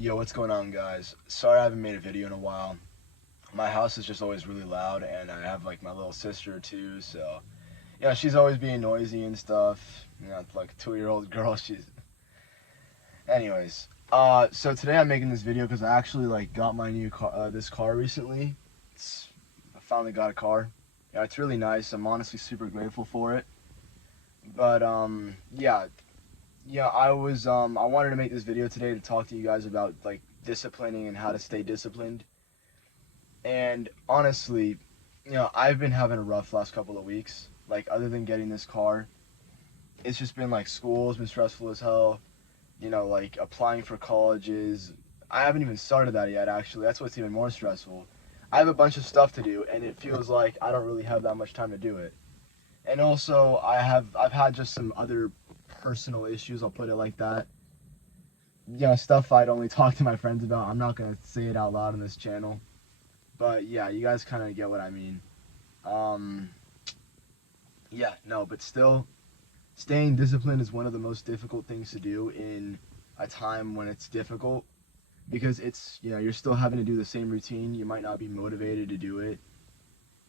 Yo, what's going on, guys? Sorry I haven't made a video in a while. My house is just always really loud, and I have like my little sister too, so yeah, she's always being noisy and stuff. You know, it's like a 2-year-old girl. Anyways, so today I'm making this video because I actually like got my new car, this car recently. I finally got a car. Yeah, it's really nice. I'm honestly super grateful for it. But yeah, I wanted to make this video today to talk to you guys about like disciplining and how to stay disciplined. And honestly, I've been having a rough last couple of weeks. Like, other than getting this car, it's just been like school's been stressful as hell. Like applying for colleges. I haven't even started that yet, actually. That's what's even more stressful. I have a bunch of stuff to do, and it feels like I don't really have that much time to do it. And also, I've had just some other personal issues. I'll put it like that. Stuff I'd only talk to my friends about. I'm not gonna say it out loud on this channel. But yeah, you guys kind of get what I mean. Um, yeah, no, but still, staying disciplined is one of the most difficult things to do in a time when it's difficult because you're still having to do the same routine. You might not be motivated to do it.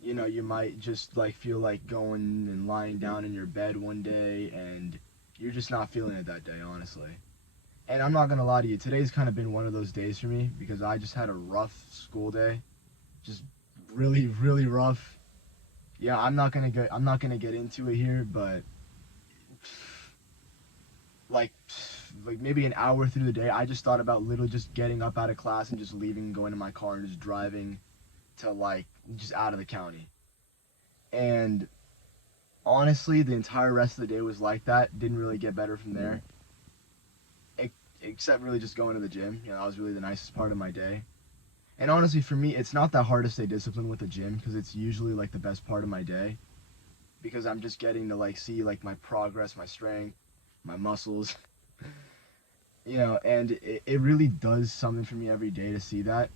You might just like feel like going and lying down in your bed one day and you're just not feeling it that day, honestly. And I'm not gonna lie to you, today's kind of been one of those days for me because I just had a rough school day. Just really, really rough. Yeah, I'm not gonna get into it here, but like like maybe an hour through the day, I just thought about literally just getting up out of class and just leaving, going to my car and just driving to like just out of the county. And honestly, the entire rest of the day was like that. Didn't really get better from there, except really just going to the gym. That was really the nicest part of my day. And honestly, for me, it's not that hard to stay disciplined with the gym because it's usually like the best part of my day because I'm just getting to like see like my progress, my strength, my muscles, and it really does something for me every day to see that.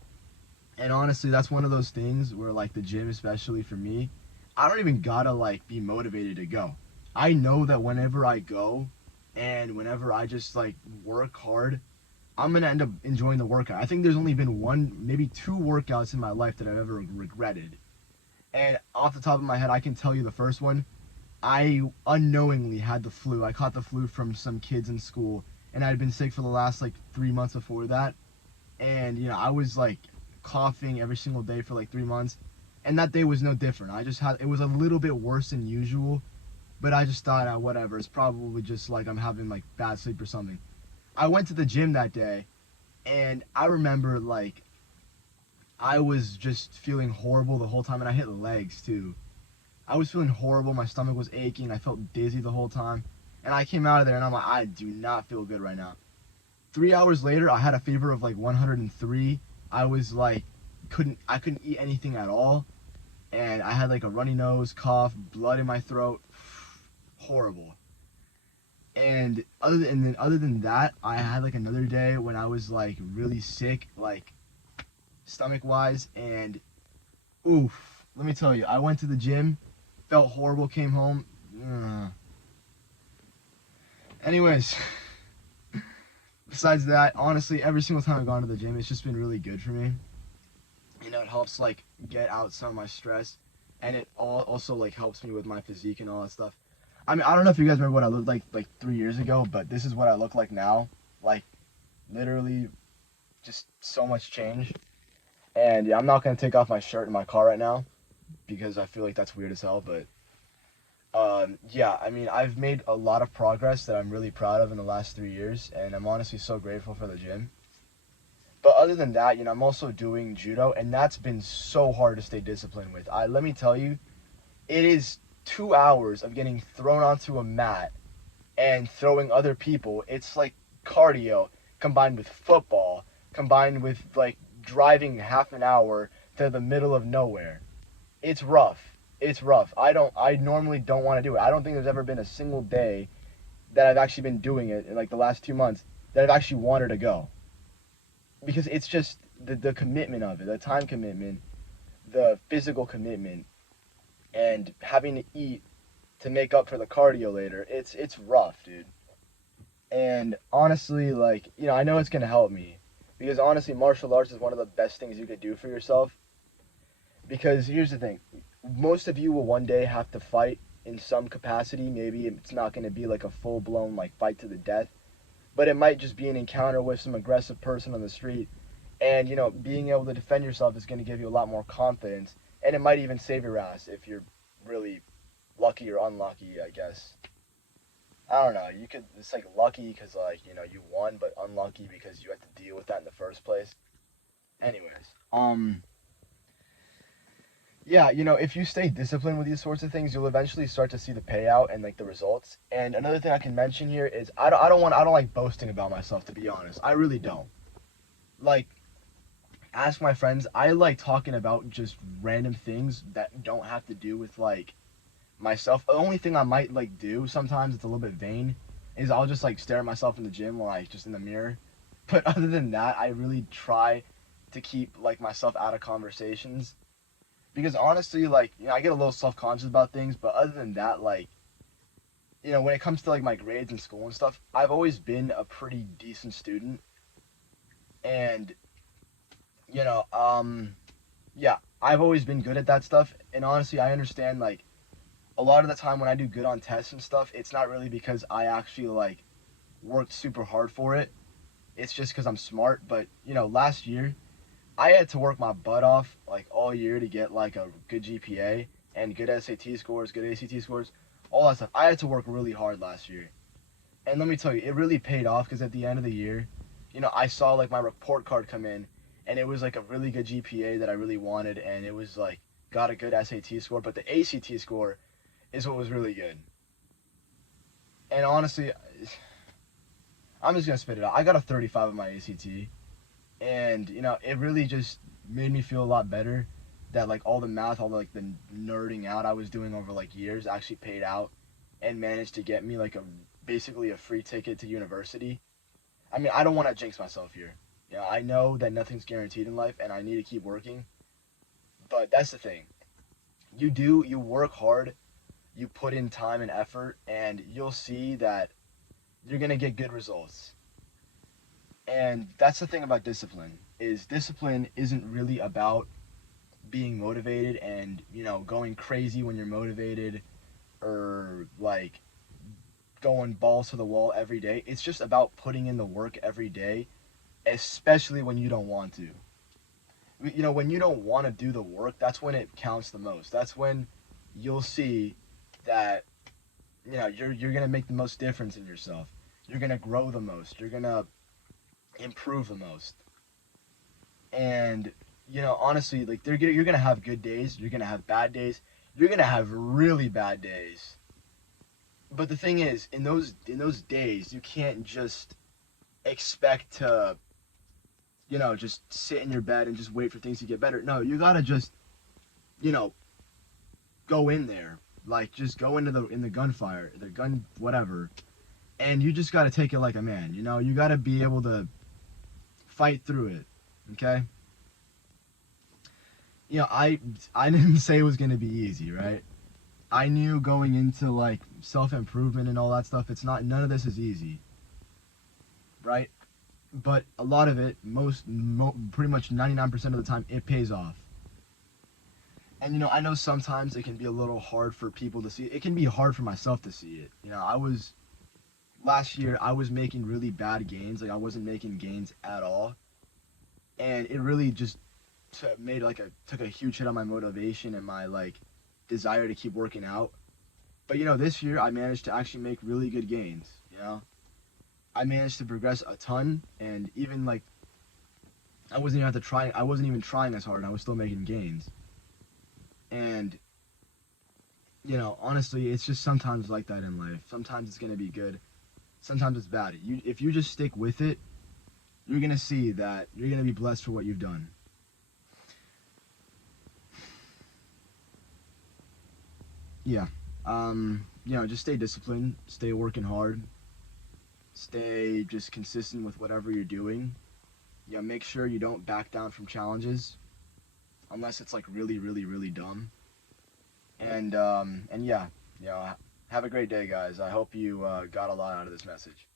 And honestly, that's one of those things where like the gym, especially for me, I don't even gotta like be motivated to go. I know that whenever I go and whenever I just like work hard, I'm gonna end up enjoying the workout. I think there's only been one, maybe two workouts in my life that I've ever regretted. And off the top of my head, I can tell you the first one. I unknowingly had the flu. I caught the flu from some kids in school, and I'd been sick for the last like 3 months before that. And I was like coughing every single day for like 3 months, and that day was no different. It was a little bit worse than usual, but I just thought, whatever. It's probably just like I'm having like bad sleep or something. I went to the gym that day, and I remember like I was just feeling horrible the whole time, and I hit legs too. I was feeling horrible. My stomach was aching. I felt dizzy the whole time. And I came out of there and I'm like, I do not feel good right now. 3 hours later, I had a fever of like 103. I was like, I couldn't eat anything at all. And I had like a runny nose, cough, blood in my throat. Horrible. And other than that, I had like another day when I was like really sick, like stomach wise. And oof, let me tell you, I went to the gym, felt horrible, came home. Anyways, besides that, honestly, every single time I've gone to the gym, it's just been really good for me. It helps like get out some of my stress, and it also like helps me with my physique and all that stuff. I mean, I don't know if you guys remember what I looked like 3 years ago, but this is what I look like now. Like literally, just so much change. And yeah, I'm not gonna take off my shirt in my car right now because I feel like that's weird as hell. But yeah, I mean, I've made a lot of progress that I'm really proud of in the last 3 years, and I'm honestly so grateful for the gym. But other than that, I'm also doing judo, and that's been so hard to stay disciplined with. Let me tell you, it is 2 hours of getting thrown onto a mat and throwing other people. It's like cardio combined with football, combined with like driving half an hour to the middle of nowhere. It's rough. It's rough. I normally don't want to do it. I don't think there's ever been a single day that I've actually been doing it in like the last 2 months that I've actually wanted to go. Because it's just the commitment of it, the time commitment, the physical commitment, and having to eat to make up for the cardio later. It's rough, dude. And honestly, like, I know it's gonna help me. Because honestly, martial arts is one of the best things you could do for yourself. Because here's the thing, most of you will one day have to fight in some capacity. Maybe it's not going to be like a full blown like fight to the death, but it might just be an encounter with some aggressive person on the street. And being able to defend yourself is going to give you a lot more confidence, and it might even save your ass if you're really lucky or unlucky, I guess. I don't know. You could. It's like lucky because like you won, but unlucky because you had to deal with that in the first place. Anyways, yeah, if you stay disciplined with these sorts of things, you'll eventually start to see the payout and like the results. And another thing I can mention here is I don't like boasting about myself, to be honest. I really don't. Like, ask my friends. I like talking about just random things that don't have to do with like myself. The only thing I might like do sometimes, it's a little bit vain, is I'll just like stare at myself in the gym, like just in the mirror. But other than that, I really try to keep like myself out of conversations, because honestly, like I get a little self conscious about things. But other than that, like when it comes to like my grades in school and stuff, I've always been a pretty decent student, and you know, um, yeah, I've always been good at that stuff. And honestly, I understand like a lot of the time when I do good on tests and stuff, it's not really because I actually like worked super hard for it. It's just because I'm smart. But last year I had to work my butt off like all year to get like a good GPA and good SAT scores, good ACT scores, all that stuff. I had to work really hard last year. And let me tell you, it really paid off because at the end of the year, I saw like my report card come in, and it was like a really good GPA that I really wanted, and it was like got a good SAT score, but the ACT score is what was really good. And honestly, I'm just gonna spit it out. I got a 35 on my ACT, and it really just made me feel a lot better that like all the math, all the like the nerding out I was doing over like years actually paid out and managed to get me like a basically a free ticket to university. I mean, I don't want to jinx myself here. I know that nothing's guaranteed in life and I need to keep working, but that's the thing. You work hard, you put in time and effort, and you'll see that you're going to get good results. And that's the thing about discipline. Is discipline isn't really about being motivated and, going crazy when you're motivated, or like going balls to the wall every day. It's just about putting in the work every day, especially when you don't want to. When you don't want to do the work, that's when it counts the most. That's when you'll see that you're gonna make the most difference in yourself. You're gonna grow the most. You're gonna improve the most. And honestly, like you're gonna have good days. You're gonna have bad days. You're gonna have really bad days. But the thing is, in those days, you can't just expect to just sit in your bed and just wait for things to get better. No, you gotta just you know go in there, like just go into the gunfire, the gun, whatever, and you just gotta take it like a man. You gotta be able to fight through it. Okay. I didn't say it was gonna be easy, right? I knew going into like self improvement and all that stuff. It's not None of this is easy, right? But a lot of it, pretty much 99% of the time, it pays off. And I know sometimes it can be a little hard for people to see. It can be hard for myself to see it. I was last year I was making really bad gains. Like I wasn't making gains at all, and it really just took a huge hit on my motivation and my like desire to keep working out. But this year I managed to actually make really good gains. I managed to progress a ton, and even like I wasn't even have to try. I wasn't even trying as hard, and I was still making gains. And honestly, it's just sometimes like that in life. Sometimes it's gonna be good, sometimes it's bad. If you just stick with it, you're gonna see that you're gonna be blessed for what you've done. Yeah. Just stay disciplined, stay working hard, stay just consistent with whatever you're doing. Make sure you don't back down from challenges unless it's like really, really, really dumb. And yeah, have a great day, guys. I hope you got a lot out of this message.